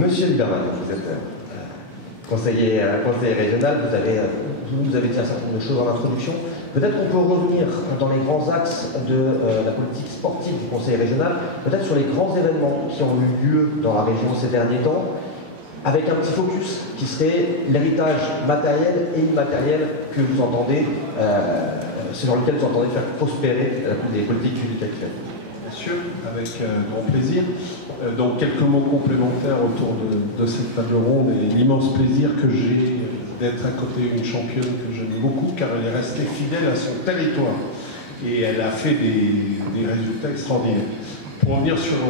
Monsieur Lieberman, vous êtes conseiller régional, vous avez dit un certain nombre de choses en introduction. Peut-être qu'on peut revenir dans les grands axes de la politique sportive du conseil régional, peut-être sur les grands événements qui ont eu lieu dans la région ces derniers temps, avec un petit focus qui serait l'héritage matériel et immatériel que vous entendez, sur lequel vous entendez faire prospérer les politiques publiques actuelles. Bien sûr, avec grand plaisir. Donc quelques mots complémentaires autour de cette table ronde et l'immense plaisir que j'ai d'être à côté d'une championne que j'aime beaucoup car elle est restée fidèle à son territoire et elle a fait des résultats extraordinaires. Pour revenir sur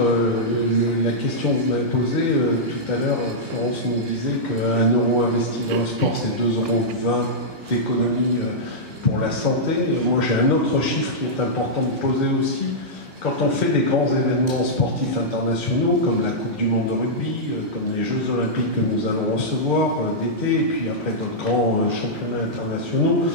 la question que vous m'avez posée, tout à l'heure, Florence nous disait qu'un euro investi dans le sport, c'est 2,20 € d'économie pour la santé. Moi, j'ai un autre chiffre qui est important de poser aussi. Quand on fait des grands événements sportifs internationaux, comme la Coupe du Monde de rugby, comme les Jeux Olympiques que nous allons recevoir d'été, et puis après d'autres grands championnats internationaux,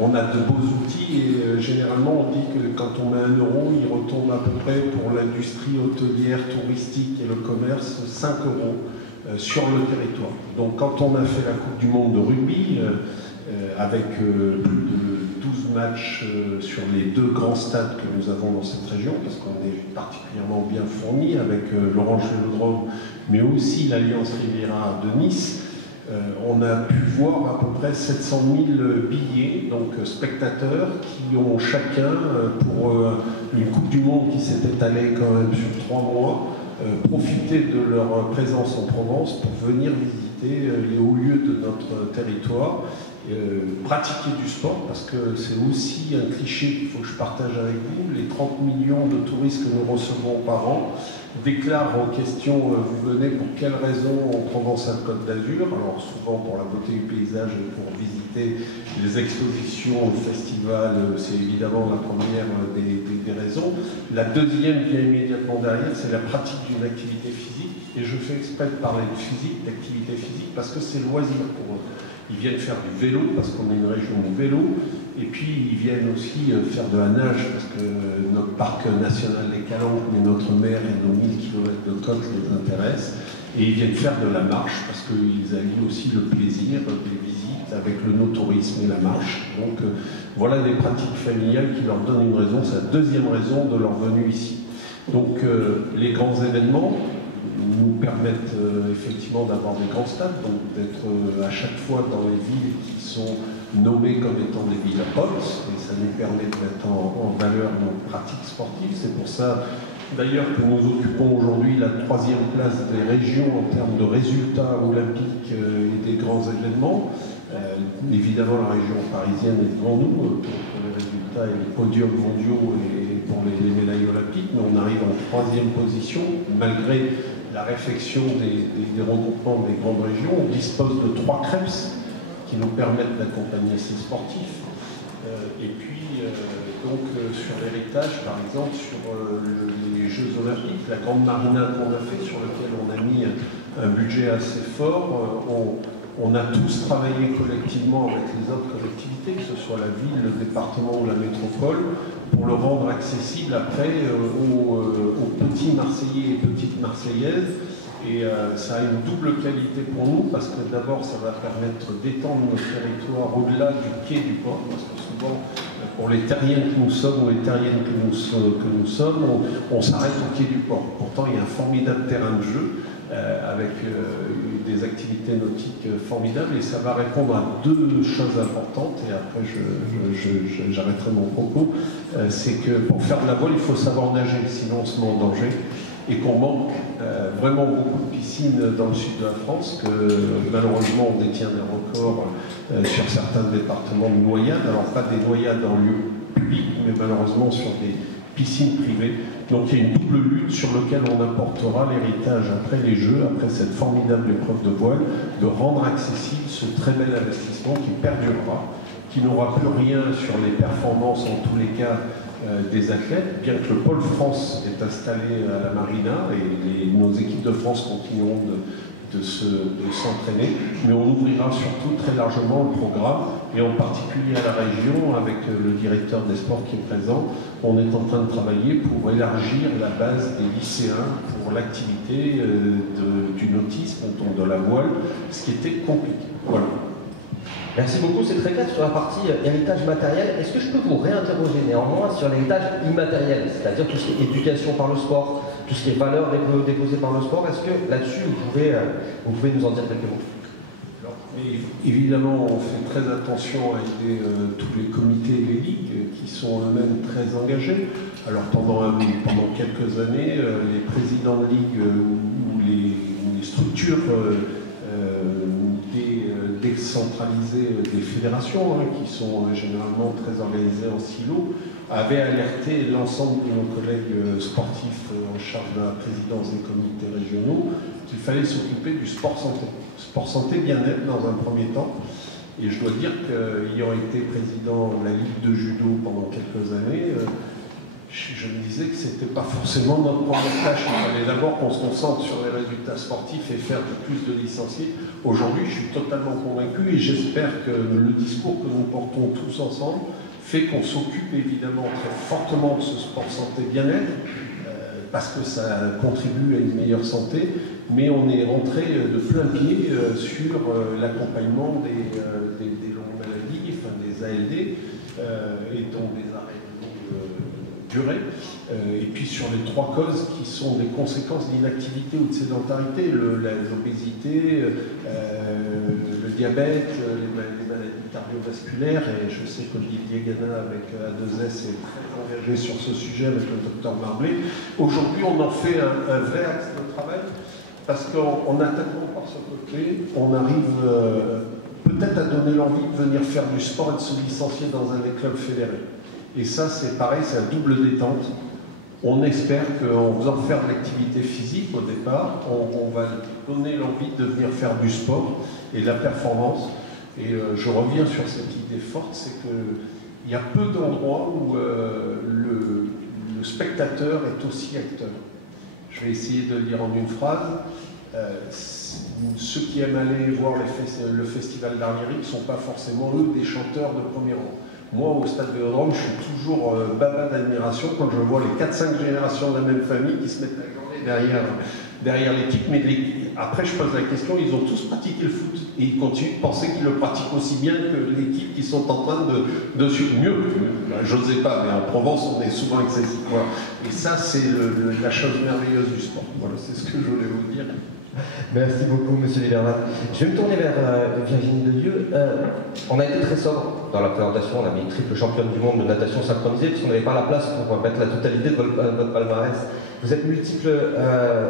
on a de beaux outils et généralement on dit que quand on met 1 euro, il retombe à peu près pour l'industrie hôtelière, touristique et le commerce, 5 € sur le territoire. Donc quand on a fait la Coupe du Monde de rugby, avec plus de 12 matchs sur les 2 grands stades que nous avons dans cette région, parce qu'on est particulièrement bien fourni avec l'Orange Vélodrome, mais aussi l'Alliance Riviera de Nice. On a pu voir à peu près 700 000 billets, donc spectateurs, qui ont chacun, pour une Coupe du Monde qui s'est étalée quand même sur 3 mois, profité de leur présence en Provence pour venir visiter les hauts lieux de notre territoire. Pratiquer du sport, parce que c'est aussi un cliché qu'il faut que je partage avec vous. Les 30 millions de touristes que nous recevons par an déclarent aux questions vous venez pour quelles raisons en Provence-Alpes-Côte d'Azur? Alors souvent pour la beauté du paysage et pour visiter les expositions, le festival, c'est évidemment la première des raisons. La deuxième vient immédiatement derrière, c'est la pratique d'une activité physique, et je fais exprès de parler de physique, d'activité physique, parce que c'est loisir pour eux. Ils viennent faire du vélo, parce qu'on est une région de vélo, et puis ils viennent aussi faire de la nage, parce que notre parc national des Calanques, mais notre mer et nos 1000 km de côte les intéressent, et ils viennent faire de la marche, parce qu'ils allient aussi le plaisir des visites avec le no-tourisme et la marche. Donc voilà des pratiques familiales qui leur donnent une raison, c'est la deuxième raison de leur venue ici. Donc les grands événements nous permettent effectivement d'avoir des grands stades, donc d'être à chaque fois dans les villes qui sont nommées comme étant des villes à Pols, et ça nous permet de mettre en valeur nos pratiques sportives. C'est pour ça d'ailleurs que nous occupons aujourd'hui la 3e place des régions en termes de résultats olympiques et des grands événements. Évidemment, la région parisienne est devant nous pour les résultats et les podiums mondiaux et pour les médailles olympiques, mais on arrive en 3e position, malgré la réflexion des regroupements des grandes régions. On dispose de 3 CREPS qui nous permettent d'accompagner ces sportifs. Et puis, sur l'héritage, par exemple, sur les Jeux Olympiques, la grande marina qu'on a fait, sur lequel on a mis un budget assez fort, on a tous travaillé collectivement avec les autres collectivités, que ce soit la ville, le département ou la métropole, pour le rendre accessible après aux petits Marseillais et petites Marseillaises. Et ça a une double qualité pour nous, parce que d'abord ça va permettre d'étendre notre territoire au-delà du quai du port, parce que souvent pour les terriens que nous sommes ou les terriennes que nous sommes, on s'arrête au quai du port. Pourtant il y a un formidable terrain de jeu avec des activités nautiques formidables, et ça va répondre à 2 choses importantes, et après j'arrêterai mon propos. C'est que pour faire de la voile, il faut savoir nager, sinon on se met en danger, et qu'on manque vraiment beaucoup de piscines dans le sud de la France, que malheureusement on détient des records sur certains départements de noyades, alors pas des noyades en lieu public, mais malheureusement sur des piscines privées. Donc il y a une double lutte sur laquelle on apportera l'héritage après les Jeux, après cette formidable épreuve de voile, de rendre accessible ce très bel investissement qui perdurera, qui n'aura plus rien sur les performances en tous les cas des athlètes, bien que le pôle France est installé à la Marina et nos équipes de France continueront de s'entraîner, mais on ouvrira surtout très largement le programme et en particulier à la région, avec le directeur des sports qui est présent, on est en train de travailler pour élargir la base des lycéens pour l'activité du nautisme, donc de la voile, ce qui était compliqué. Voilà. Merci beaucoup, c'est très clair sur la partie héritage matériel. Est-ce que je peux vous réinterroger néanmoins sur l'héritage immatériel, c'est-à-dire tout ce qui est éducation par le sport, tout ce qui est valeur déposée par le sport? Est-ce que là-dessus, vous pouvez nous en dire quelques mots? Et évidemment, on fait très attention à aider tous les comités et les ligues qui sont eux-mêmes très engagés. Alors pendant quelques années, les présidents de ligue ou les structures décentralisées des fédérations, qui sont généralement très organisées en silo, avaient alerté l'ensemble de nos collègues sportifs en charge de la présidence des comités régionaux qu'il fallait s'occuper du sport santé. Sport santé bien-être dans un premier temps. Et je dois dire qu'ayant été président de la Ligue de judo pendant quelques années, je me disais que ce n'était pas forcément notre première tâche. Il fallait d'abord qu'on se concentre sur les résultats sportifs et faire plus de licenciés. Aujourd'hui, je suis totalement convaincu et j'espère que le discours que nous portons tous ensemble fait qu'on s'occupe évidemment très fortement de ce sport santé bien-être, parce que ça contribue à une meilleure santé, mais on est rentré de plein pied sur l'accompagnement des longues maladies, enfin des ALD, et donc des arrêts de longue durée, et puis sur les trois causes qui sont des conséquences d'inactivité ou de sédentarité, l'obésité, le diabète, les maladies cardiovasculaires, et je sais qu'Olivier Gana avec A2S est très engagé sur ce sujet avec le docteur Marblé. Aujourd'hui, on en fait un vrai axe de travail, parce qu'en attaquant par ce côté, on arrive peut-être à donner l'envie de venir faire du sport et de se licencier dans un des clubs fédérés. Et ça, c'est pareil, c'est un double détente. On espère qu'en faisant faire de l'activité physique au départ, on va donner l'envie de venir faire du sport et de la performance. Et je reviens sur cette idée forte, c'est qu'il y a peu d'endroits où le spectateur est aussi acteur. Je vais essayer de le dire en une phrase. Ceux qui aiment aller voir le festival d'art lyrique ne sont pas forcément, eux, des chanteurs de premier rang. Moi, au Stade Vélodrome, je suis toujours baba d'admiration quand je vois les 4-5 générations de la même famille qui se mettent à journée derrière l'équipe. Mais après, je pose la question, ils ont tous pratiqué le foot et ils continuent de penser qu'ils le pratiquent aussi bien que l'équipe qui sont en train de suivre. Mieux, j'osais pas, mais en Provence, on est souvent excessif. Voilà. Et ça, c'est la chose merveilleuse du sport. Voilà, c'est ce que je voulais vous dire. Merci beaucoup, monsieur Liberman. Je vais me tourner vers Virginie Dedieu. On a été très sobre dans la présentation, on a mis triple championne du monde de natation synchronisée, puisqu'on n'avait pas la place pour mettre la totalité de votre palmarès. Vous êtes multiple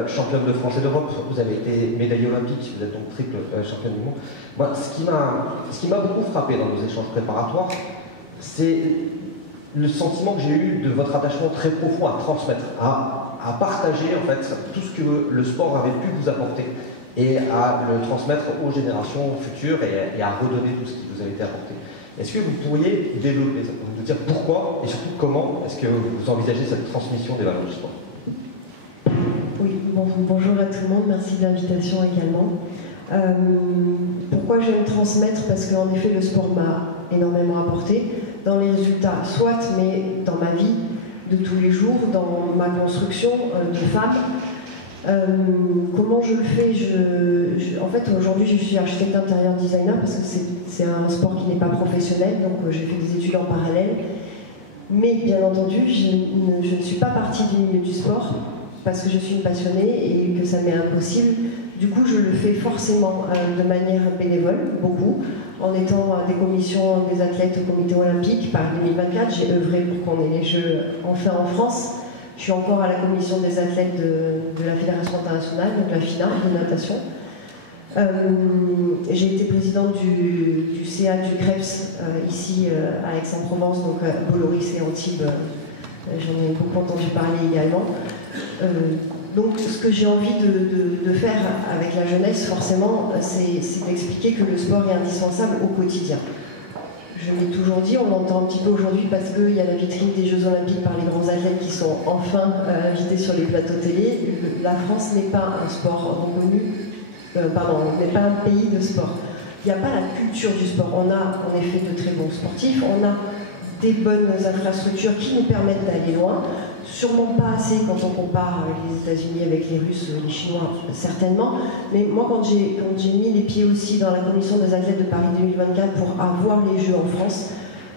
championne de France et d'Europe, vous avez été médaillée olympique, vous êtes donc triple championne du monde. Moi, ce qui m'a beaucoup frappé dans nos échanges préparatoires, c'est le sentiment que j'ai eu de votre attachement très profond à transmettre, à partager en fait tout ce que le sport avait pu vous apporter et à le transmettre aux générations futures et à redonner tout ce qui vous avait été apporté. Est-ce que vous pourriez développer ça, nous dire pourquoi et surtout comment est-ce que vous envisagez cette transmission des valeurs du sport? Oui, bonjour à tout le monde, merci de l'invitation également. Pourquoi j'aime transmettre? Parce qu'en effet le sport m'a énormément apporté dans les résultats, soit, mais dans ma vie de tous les jours, dans ma construction de femme. Comment je le fais? En fait, aujourd'hui, je suis architecte intérieur designer parce que c'est un sport qui n'est pas professionnel, donc j'ai fait des études en parallèle. Mais bien entendu, je ne suis pas partie du milieu du sport parce que je suis une passionnée et que ça m'est impossible. Du coup, je le fais forcément de manière bénévole, beaucoup, en étant à des commissions des athlètes au comité olympique. Par 2024, j'ai œuvré pour qu'on ait les Jeux enfin en France. Je suis encore à la commission des athlètes de la Fédération internationale, donc la FINA, de natation. J'ai été présidente du CA du CREPS, ici à Aix-en-Provence, donc Bollorix et Antibes, j'en ai beaucoup entendu parler également. Donc ce que j'ai envie de faire avec la jeunesse, forcément, c'est d'expliquer que le sport est indispensable au quotidien. Je l'ai toujours dit, on l'entend un petit peu aujourd'hui parce qu'il y a la vitrine des Jeux Olympiques par les grands athlètes qui sont enfin invités sur les plateaux télé. La France n'est pas un sport reconnu, n'est pas un pays de sport. il n'y a pas la culture du sport. On a en effet de très bons sportifs, on a des bonnes infrastructures qui nous permettent d'aller loin, sûrement pas assez quand on compare les États-Unis avec les Russes, les Chinois, certainement. Mais moi, quand j'ai mis les pieds aussi dans la commission des athlètes de Paris 2024 pour avoir les Jeux en France,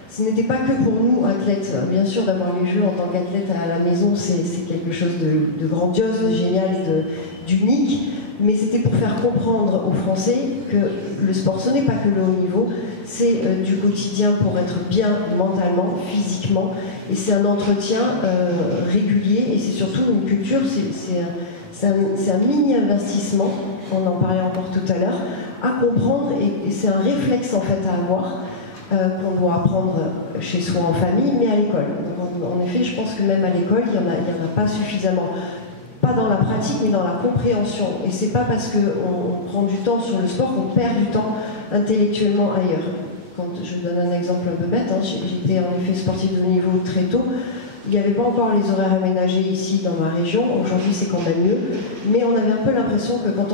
ce n'était pas que pour nous, athlètes. Bien sûr, d'avoir les Jeux en tant qu'athlète à la maison, c'est quelque chose de grandiose, de génial et d'unique. Mais c'était pour faire comprendre aux Français que le sport, ce n'est pas que le haut niveau, c'est du quotidien pour être bien mentalement, physiquement. Et c'est un entretien régulier et c'est surtout une culture, c'est un mini-investissement, on en parlait encore tout à l'heure, à comprendre et c'est un réflexe en fait à avoir. Qu'on doit apprendre chez soi en famille, mais à l'école. En effet, je pense que même à l'école, il n'y en a pas suffisamment. Pas dans la pratique, mais dans la compréhension. Et c'est pas parce qu'on prend du temps sur le sport qu'on perd du temps intellectuellement ailleurs. Quand je donne un exemple un peu bête, hein, j'étais en effet sportive de haut niveau très tôt. Il n'y avait pas encore les horaires aménagés ici dans ma région. Aujourd'hui, c'est quand même mieux. Mais on avait un peu l'impression que quand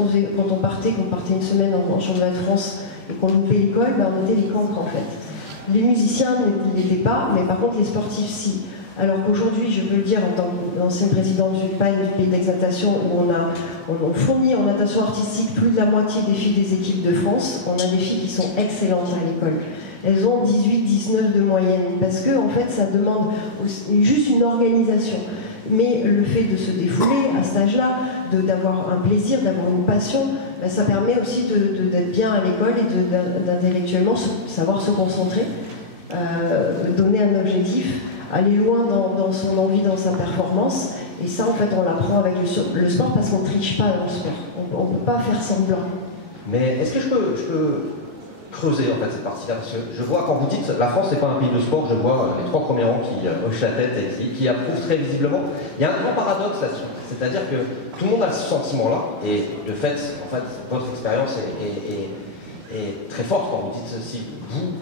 on partait une semaine en championnat de France et qu'on loupait l'école, ben on était les cancres en fait. Les musiciens n'étaient pas, mais par contre les sportifs si. Alors qu'aujourd'hui, je peux le dire en tant qu'ancienne présidente du PAN, du pays d'exaltation, où on fournit en natation artistique plus de la moitié des filles des équipes de France, on a des filles qui sont excellentes à l'école. Elles ont 18-19 de moyenne, parce que en fait ça demande juste une organisation. Mais le fait de se défouler à cet âge-là, d'avoir un plaisir, d'avoir une passion, ben, ça permet aussi d'être bien à l'école et d'intellectuellement savoir se concentrer, donner un objectif, aller loin dans son envie, dans sa performance. Et ça, en fait, on l'apprend avec le sport parce qu'on ne triche pas dans le sport. On ne peut pas faire semblant. Mais est-ce que je peux creuser en fait cette partie-là, parce que je vois quand vous dites la France n'est pas un pays de sport, je vois les trois premiers rangs qui hochent la tête et qui approuvent très visiblement. Il y a un grand paradoxe là-dessus, c'est-à-dire que tout le monde a ce sentiment-là, et de fait, en fait, votre expérience est très forte quand vous dites ceci. Vous,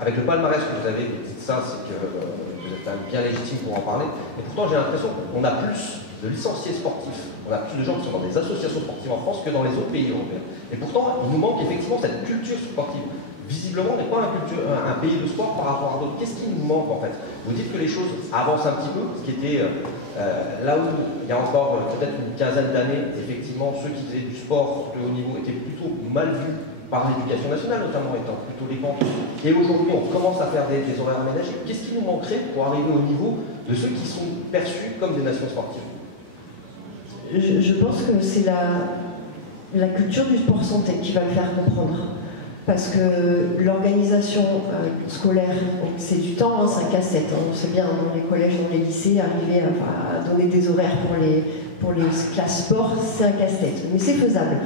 avec le palmarès que vous avez, vous dites ça, c'est que vous êtes quand même bien légitime pour en parler. Et pourtant, j'ai l'impression qu'on a plus de licenciés sportifs, on a plus de gens qui sont dans des associations sportives en France que dans les autres pays européens. Et pourtant, il nous manque effectivement cette culture sportive. Visiblement, on n'est pas un pays de sport par rapport à d'autres. Qu'est-ce qui nous manque en fait? Vous dites que les choses avancent un petit peu, ce qui était là où il y a encore peut-être une quinzaine d'années, effectivement, ceux qui faisaient du sport de haut niveau étaient plutôt mal vus par l'éducation nationale, notamment étant plutôt les cantons. Et aujourd'hui, on commence à faire des horaires aménagés. Qu'est-ce qui nous manquerait pour arriver au niveau de ceux qui sont perçus comme des nations sportives? Je pense que c'est la culture du sport santé qui va le faire comprendre. Parce que l'organisation scolaire, c'est du temps, hein, c'est un casse-tête. Hein. On sait bien, dans les collèges, dans les lycées, arriver à donner des horaires pour les classes sport, c'est un casse-tête. Mais c'est faisable.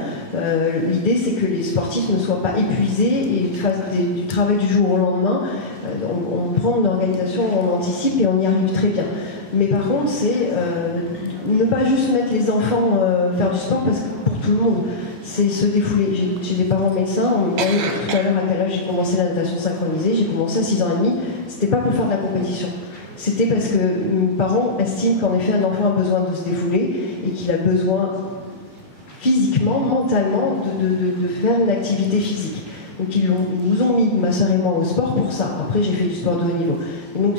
L'idée, c'est que les sportifs ne soient pas épuisés et fassent du travail du jour au lendemain. On prend une organisation, on anticipe et on y arrive très bien. Mais par contre, c'est ne pas juste mettre les enfants faire du sport parce que pour tout le monde, c'est se défouler. J'ai des parents médecins, on me demandait tout à l'heure à quel âge j'ai commencé la natation synchronisée, j'ai commencé à 6 ans et demi, c'était pas pour faire de la compétition. C'était parce que mes parents estiment qu'en effet un enfant a besoin de se défouler et qu'il a besoin physiquement, mentalement, de faire une activité physique. Donc ils nous ont mis, ma soeur et moi, au sport pour ça. Après j'ai fait du sport de haut niveau. Et donc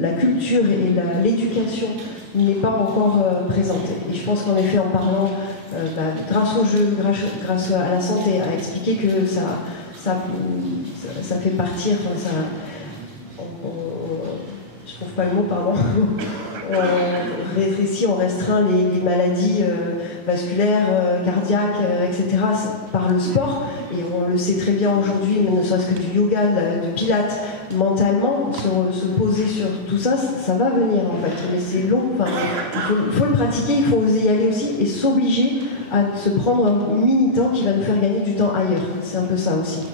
la culture et l'éducation n'est pas encore présentée. Et je pense qu'en effet en parlant, grâce au jeu, grâce à la santé, à expliquer que ça fait partir, enfin, je trouve pas le mot, pardon, on rétrécit, on restreint les maladies vasculaires, cardiaques, etc. par le sport. Et on le sait très bien aujourd'hui, mais ne serait-ce que du yoga, de pilates, mentalement, se poser sur tout ça, ça va venir en fait. Mais c'est long, enfin, il faut le pratiquer, il faut oser y aller aussi et s'obliger à se prendre un mini-temps qui va nous faire gagner du temps ailleurs. C'est un peu ça aussi.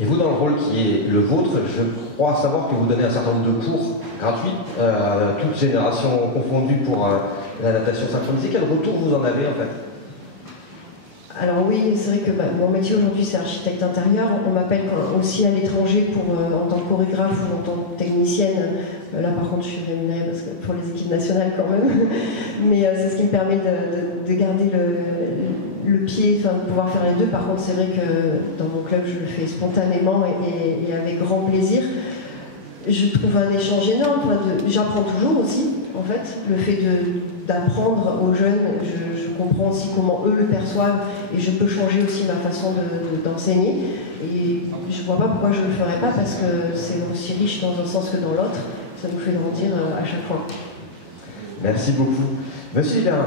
Et vous, dans le rôle qui est le vôtre, je crois savoir que vous donnez un certain nombre de cours gratuits, toutes générations confondues pour la natation synchronisée. Quel retour vous en avez en fait? Alors oui, c'est vrai que mon métier aujourd'hui c'est architecte intérieur. On m'appelle aussi à l'étranger en tant que chorégraphe ou en tant que technicienne. Là par contre je suis rémunérée parce que pour les équipes nationales quand même. Mais c'est ce qui me permet de garder le pied, enfin, de pouvoir faire les deux. Par contre, c'est vrai que dans mon club, je le fais spontanément et avec grand plaisir. Je trouve un échange énorme. J'apprends toujours aussi, en fait. Le fait d'apprendre aux jeunes, je comprends aussi comment eux le perçoivent et je peux changer aussi ma façon d'enseigner. Et je ne vois pas pourquoi je ne le ferais pas parce que c'est aussi riche dans un sens que dans l'autre. Ça nous fait grandir à chaque fois. Merci beaucoup. Monsieur Bernard,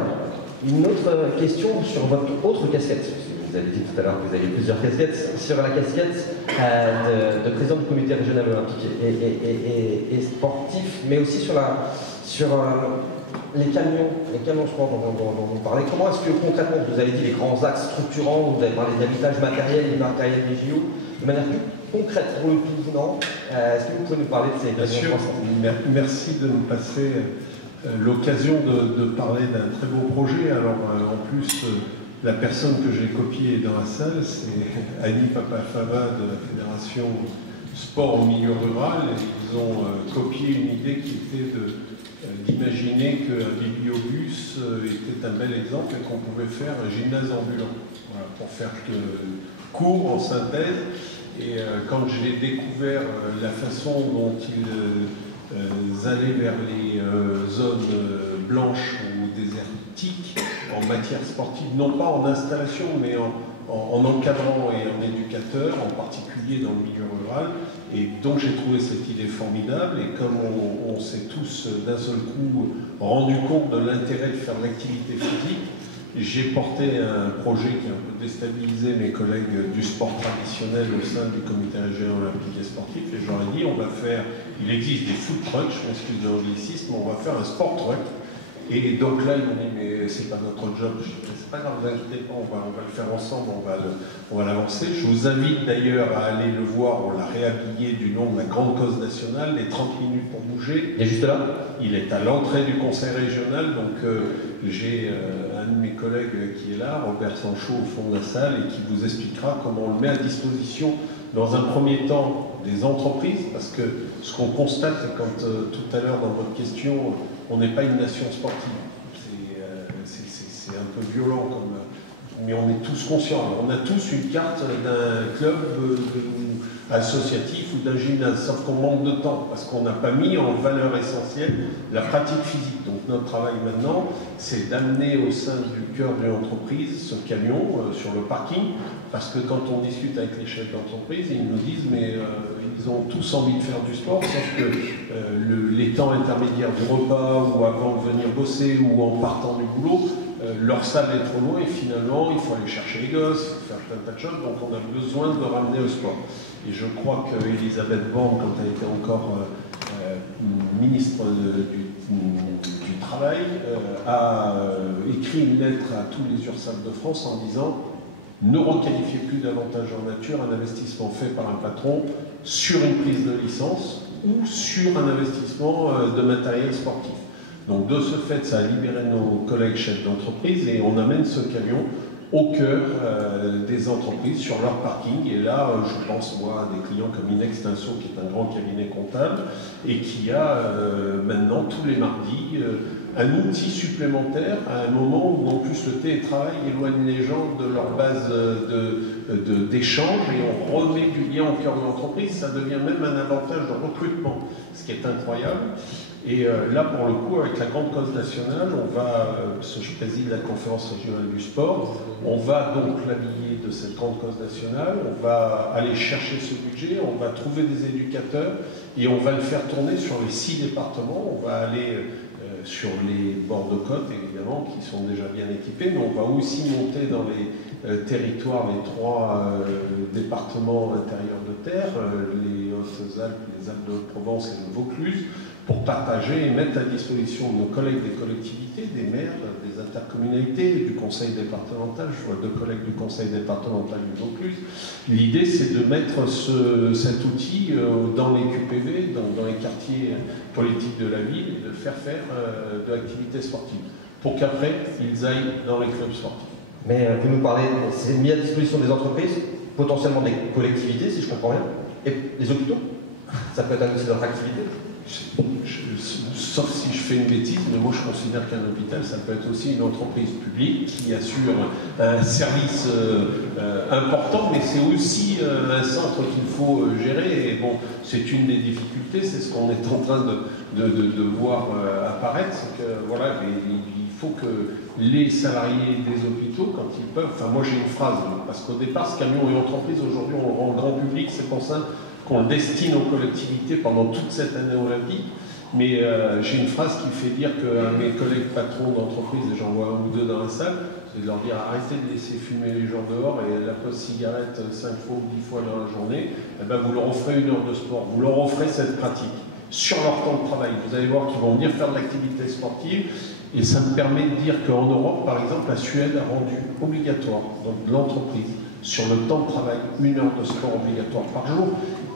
une autre question sur votre autre casquette. Vous avez dit tout à l'heure que vous aviez plusieurs casquettes. Sur la casquette de président du comité régional olympique et sportif, mais aussi sur les camions sport dont vous parlez. Comment est-ce que concrètement, vous avez dit les grands axes structurants, vous avez parlé d'habitage matériel, l'immatériel des JO, de manière plus concrète pour le tout, non? Est-ce que vous pouvez nous parler de ces questions? Merci de me passer l'occasion de parler d'un très beau projet. Alors en plus, la personne que j'ai copiée dans la salle, c'est Annie Papafava de la Fédération Sport au milieu rural. Et ils ont copié une idée qui était d'imaginer qu'un bibliobus était un bel exemple et qu'on pouvait faire un gymnase ambulant. Voilà, pour faire court en synthèse. Et quand j'ai découvert la façon dont ils allaient vers les zones blanches ou désertiques en matière sportive, non pas en installation, mais en encadrant et en éducateur, en particulier dans le milieu rural. Et donc j'ai trouvé cette idée formidable, et comme on s'est tous d'un seul coup rendu compte de l'intérêt de faire de l'activité physique, j'ai porté un projet qui a un peu déstabilisé mes collègues du sport traditionnel au sein du comité régional olympique et sportif, et je leur ai dit, on va faire, il existe des food trucks, je m'excuse de l'anglicisme, on va faire un sport truck. Et donc là, ils m'ont dit, mais c'est pas notre job. Je dis, c'est pas grave, vous inquiétez pas, on va le faire ensemble, on va l'avancer. Je vous invite d'ailleurs à aller le voir, on l'a réhabillé du nom de la grande cause nationale, les 30 minutes pour bouger. Il est juste là? Il est à l'entrée du conseil régional, donc j'ai un de mes collègues qui est là, Robert Sancho, au fond de la salle, et qui vous expliquera comment on le met à disposition dans un premier temps des entreprises, parce que ce qu'on constate, c'est quand tout à l'heure dans votre question, on n'est pas une nation sportive. C'est un peu violent, mais on est tous conscients. On a tous une carte d'un club associatif ou d'un gymnase, sauf qu'on manque de temps, parce qu'on n'a pas mis en valeur essentielle la pratique physique. Donc notre travail maintenant, c'est d'amener au sein du cœur de l'entreprise ce camion sur le parking, parce que quand on discute avec les chefs d'entreprise, ils nous disent, mais ils ont tous envie de faire du sport, sauf que les temps intermédiaires du repas, ou avant de venir bosser, ou en partant du boulot, leur salle est trop loin, et finalement, il faut aller chercher les gosses, il faut faire plein de choses, donc on a besoin de ramener au sport. Et je crois qu'Elisabeth Borne, quand elle était encore ministre du Travail, a écrit une lettre à tous les URSAF de France en disant « Ne requalifiez plus davantage en nature un investissement fait par un patron sur une prise de licence ou sur un investissement de matériel sportif. » Donc de ce fait, ça a libéré nos collègues chefs d'entreprise et on amène ce camion au cœur des entreprises sur leur parking. Et là, je pense moi à des clients comme Inextinso, qui est un grand cabinet comptable, et qui a maintenant tous les mardis un outil supplémentaire à un moment où en plus le télétravail éloigne les gens de leur base d'échange et on remet du lien au cœur de l'entreprise. Ça devient même un avantage de recrutement, ce qui est incroyable. Et là, pour le coup, avec la grande cause nationale, on va, je préside la conférence régionale du sport, on va donc l'habiller de cette grande cause nationale, on va aller chercher ce budget, on va trouver des éducateurs et on va le faire tourner sur les 6 départements. On va aller sur les bords de côte, évidemment, qui sont déjà bien équipés, mais on va aussi monter dans les territoires, les 3 départements intérieurs de terre, les Hautes-Alpes, les Alpes de Provence et le Vaucluse, pour partager et mettre à disposition de nos collègues des collectivités, des maires, des intercommunalités, du conseil départemental, je vois 2 collègues du conseil départemental du Vaucluse. L'idée, c'est de mettre cet outil dans les QPV, dans les quartiers politiques de la ville, et de faire de l'activité sportive, pour qu'après, ils aillent dans les clubs sportifs. Mais vous nous parlez, c'est mis à disposition des entreprises, potentiellement des collectivités, si je comprends bien, et les hôpitaux. Ça peut être un outil d'attractivité. sauf si je fais une bêtise, mais moi je considère qu'un hôpital, ça peut être aussi une entreprise publique qui assure un service important, mais c'est aussi un centre qu'il faut gérer. Et bon, c'est une des difficultés, c'est ce qu'on est en train de voir apparaître, c'est que voilà, il faut que les salariés des hôpitaux, quand ils peuvent, enfin moi j'ai une phrase, parce qu'au départ, ce camion et entreprise, aujourd'hui on le rend grand public, c'est pour ça qu'on le destine aux collectivités pendant toute cette année olympique. Mais j'ai une phrase qui fait dire qu'à mes collègues patrons d'entreprise, et j'en vois un ou deux dans la salle, c'est de leur dire arrêtez de laisser fumer les gens dehors et la pause cigarette 5 fois ou 10 fois dans la journée, eh ben vous leur offrez 1 heure de sport, vous leur offrez cette pratique sur leur temps de travail. Vous allez voir qu'ils vont venir faire de l'activité sportive. Et ça me permet de dire qu'en Europe, par exemple, la Suède a rendu obligatoire, donc l'entreprise, sur le temps de travail, 1 heure de sport obligatoire par jour.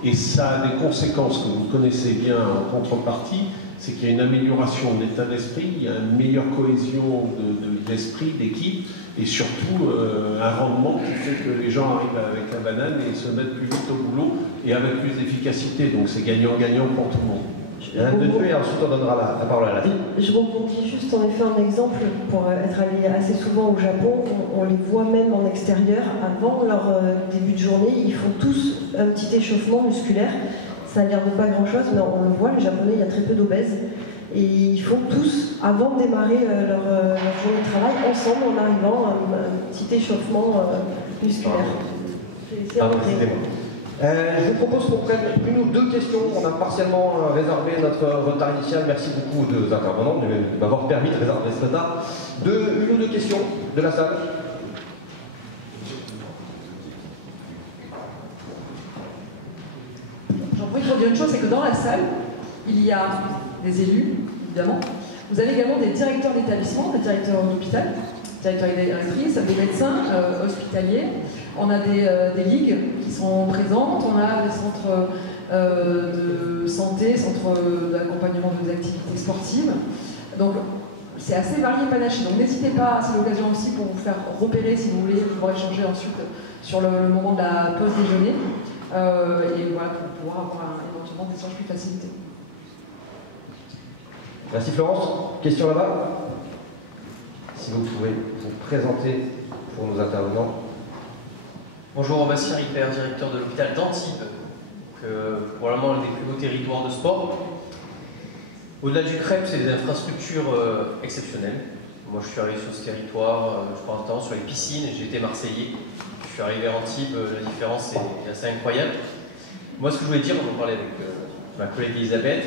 Et ça a des conséquences que vous connaissez bien en contrepartie, c'est qu'il y a une amélioration de l'état d'esprit, il y a une meilleure cohésion de l'esprit, d'équipe, et surtout un rendement qui fait que les gens arrivent avec la banane et se mettent plus vite au boulot et avec plus d'efficacité. Donc c'est gagnant-gagnant pour tout le monde. Et ensuite on donnera la parole à la fille. Je rebondis juste en effet un exemple. Pour être allé assez souvent au Japon, on les voit même en extérieur. Avant leur début de journée, ils font tous un petit échauffement musculaire. Ça a l'air de pas grand chose, mais on le voit, les Japonais, il y a très peu d'obèses. Et ils font tous, avant de démarrer leur journée de travail, ensemble en arrivant, un petit échauffement musculaire. Je vous propose qu'on prenne 1 ou 2 questions. On a partiellement réservé notre retard initial. Merci beaucoup aux intervenants de m'avoir permis de réserver ce retard. 1 ou 2 questions de la salle. J'en profite pour dire une chose, c'est que dans la salle, il y a des élus, évidemment. Vous avez également des directeurs d'établissement, des directeurs d'hôpital, directeurs et directrices, des médecins hospitaliers. On a des ligues qui sont présentes, on a des centres de santé, centres d'accompagnement des activités sportives. Donc c'est assez varié, panaché. Donc n'hésitez pas, c'est l'occasion aussi pour vous faire repérer si vous voulez, pour échanger ensuite sur le moment de la pause déjeuner. Et voilà, pour pouvoir avoir éventuellement des échanges plus facilités. Merci Florence. Question là-bas. Si vous pouvez vous présenter pour nos intervenants. Bonjour, Bastien Ripper, directeur de l'hôpital d'Antibes, probablement l'un des plus beaux territoires de sport. Au-delà du CREP, c'est des infrastructures exceptionnelles. Moi, je suis arrivé sur ce territoire, je prends un temps sur les piscines, j'étais marseillais. Je suis arrivé à Antibes, la différence est assez incroyable. Moi, ce que je voulais dire, on en parlait avec ma collègue Elisabeth,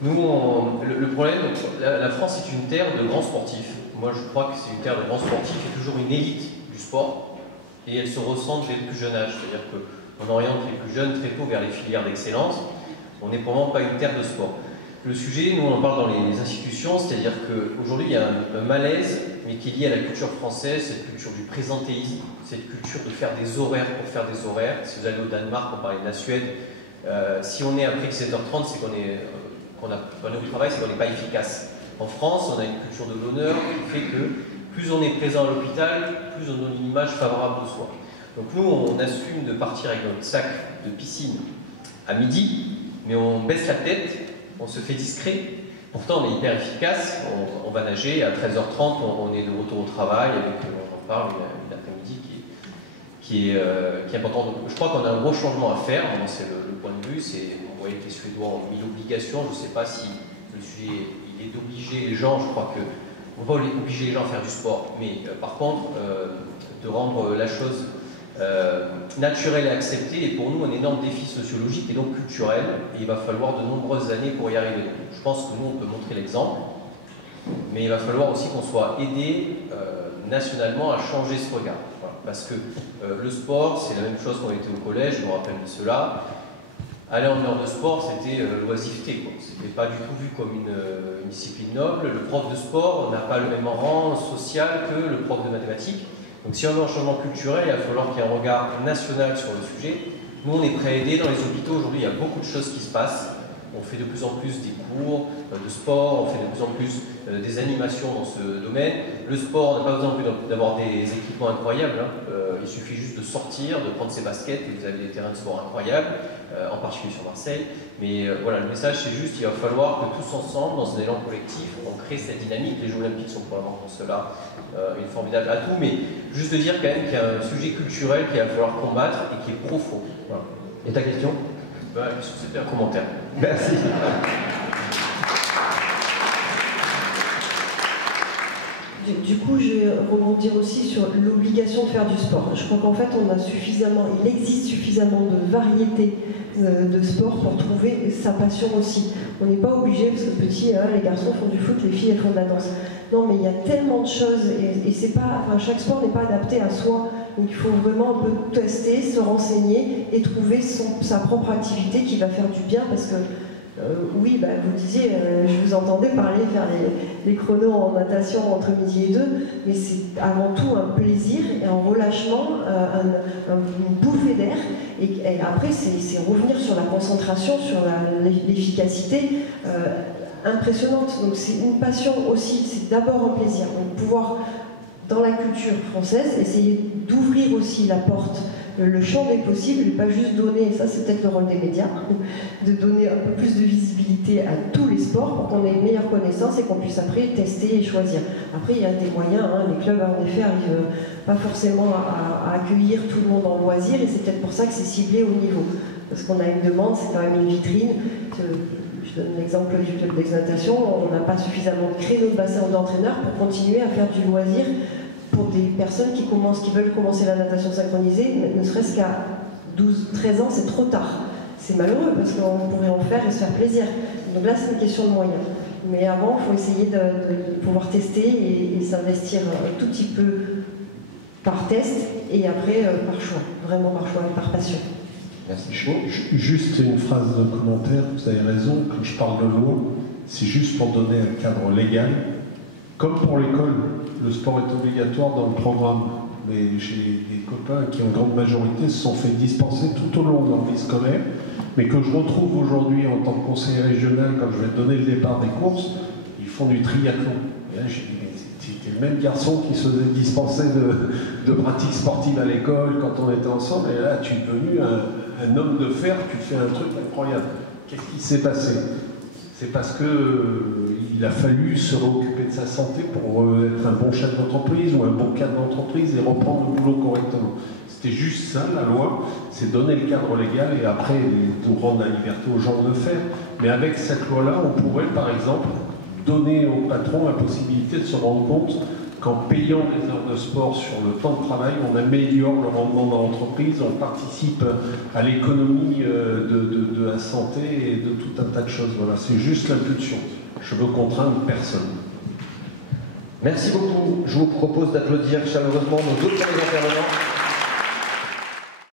nous, le problème, la France est une terre de grands sportifs. Moi, je crois que c'est une terre de grands sportifs, il y a toujours une élite du sport. Et elle se ressent dès le plus jeune âge, c'est-à-dire qu'on oriente les plus jeunes très tôt vers les filières d'excellence. On n'est probablement pas une terre de sport. Le sujet, nous on en parle dans les institutions, c'est-à-dire qu'aujourd'hui il y a un malaise, mais qui est lié à la culture française, cette culture du présentéisme, cette culture de faire des horaires pour faire des horaires. Si vous allez au Danemark, on parlait de la Suède, si on est après 17h30, c'est qu'on est au travail, c'est qu'on n'est pas efficace. En France, on a une culture de l'honneur qui fait que plus on est présent à l'hôpital, plus on donne une image favorable de soi. Donc nous, on assume de partir avec notre sac de piscine à midi, mais on baisse la tête, on se fait discret. Pourtant, on est hyper efficace, on va nager, à 13h30, on est de retour au travail, avec, on en parle, une après-midi qui est importante. Donc, je crois qu'on a un gros changement à faire, c'est le point de vue, on voyait que les Suédois ont mis l'obligation, je ne sais pas si le sujet il est d'obliger les gens, je crois que on ne va pas obliger les gens à faire du sport, mais par contre, de rendre la chose naturelle et acceptée est pour nous un énorme défi sociologique et donc culturel, et il va falloir de nombreuses années pour y arriver. Donc, je pense que nous, on peut montrer l'exemple, mais il va falloir aussi qu'on soit aidé nationalement à changer ce regard. Voilà. Parce que le sport, c'est la même chose quand on était au collège, je me rappelle de cela. Aller en heure de sport, c'était l'oisiveté. C'était pas du tout vu comme une discipline noble. Le prof de sport n'a pas le même rang social que le prof de mathématiques. Donc si on veut un changement culturel, il va falloir qu'il y ait un regard national sur le sujet. Nous, on est prêt à aider dans les hôpitaux. Aujourd'hui, il y a beaucoup de choses qui se passent. On fait de plus en plus des cours de sport, on fait de plus en plus des animations dans ce domaine. Le sport n'a pas besoin d'avoir des équipements incroyables, hein. Il suffit juste de sortir, de prendre ses baskets et vous avez des terrains de sport incroyables, en particulier sur Marseille. Mais voilà, le message c'est juste qu'il va falloir que tous ensemble, dans un élan collectif, on crée cette dynamique. Les Jeux Olympiques sont probablement pour cela une formidable atout, mais juste de dire quand même qu'il y a un sujet culturel qu'il va falloir combattre et qui est profond. Voilà. Et ta question? C'était un commentaire. Merci. Du coup, je vais rebondir aussi sur l'obligation de faire du sport. Je crois qu'en fait, il existe suffisamment de variétés de sport pour trouver sa passion aussi. On n'est pas obligé, parce que petit, les garçons font du foot, les filles elles font de la danse. Non, mais il y a tellement de choses et c'est pas, chaque sport n'est pas adapté à soi. Donc il faut vraiment un peu tester, se renseigner et trouver sa propre activité qui va faire du bien, parce que oui, vous disiez, je vous entendais parler, faire les chronos en natation entre midi et 2, mais c'est avant tout un plaisir et un relâchement, une bouffée d'air. Et après, c'est revenir sur la concentration, sur l'efficacité impressionnante. Donc c'est une passion aussi, c'est d'abord un plaisir. Donc pouvoir, dans la culture française, essayer d'ouvrir aussi la porte, le champ des possibles, et pas juste donner, et ça c'est peut-être le rôle des médias, de donner un peu plus de visibilité à tous les sports pour qu'on ait une meilleure connaissance et qu'on puisse après tester et choisir. Après il y a des moyens, les clubs en effet n'arrivent pas forcément à accueillir tout le monde en loisir, et c'est peut-être pour ça que c'est ciblé au niveau. Parce qu'on a une demande, c'est quand même une vitrine. Je donne l'exemple du club d'ex-natation, on n'a pas suffisamment de créneaux de bassin ou d'entraîneurs pour continuer à faire du loisir pour des personnes qui veulent commencer la natation synchronisée, ne serait-ce qu'à 12-13 ans, c'est trop tard. C'est malheureux parce qu'on pourrait en faire et se faire plaisir. Donc là, c'est une question de moyens. Mais avant, il faut essayer de pouvoir tester et s'investir un tout petit peu par test et après par choix, vraiment par choix et par passion. Merci. Juste une phrase de commentaire, vous avez raison, quand je parle de loi, c'est juste pour donner un cadre légal. Comme pour l'école, le sport est obligatoire dans le programme, mais j'ai des copains qui, en grande majorité, se sont fait dispenser tout au long de leur vie scolaire, mais que je retrouve aujourd'hui en tant que conseiller régional, quand je vais donner le départ des courses, ils font du triathlon. Et là, j'ai dit, c'était le même garçon qui se dispensait de pratiques sportives à l'école quand on était ensemble, et là, tu es devenu un homme de fer, tu fais un truc incroyable. Qu'est-ce qui s'est passé? C'est parce qu'il a fallu se réoccuper de sa santé pour être un bon chef d'entreprise ou un bon cadre d'entreprise et reprendre le boulot correctement. C'était juste ça, la loi, c'est donner le cadre légal et après de rendre la liberté aux gens de le faire. Mais avec cette loi-là, on pourrait par exemple donner au patron la possibilité de se rendre compte qu'en payant des heures de sport sur le temps de travail, on améliore le rendement dans l'entreprise, on participe à l'économie de la santé et de tout un tas de choses. Voilà, c'est juste l'impulsion. Je veux contraindre personne. Merci beaucoup. Je vous propose d'applaudir chaleureusement nos deux premiers intervenants.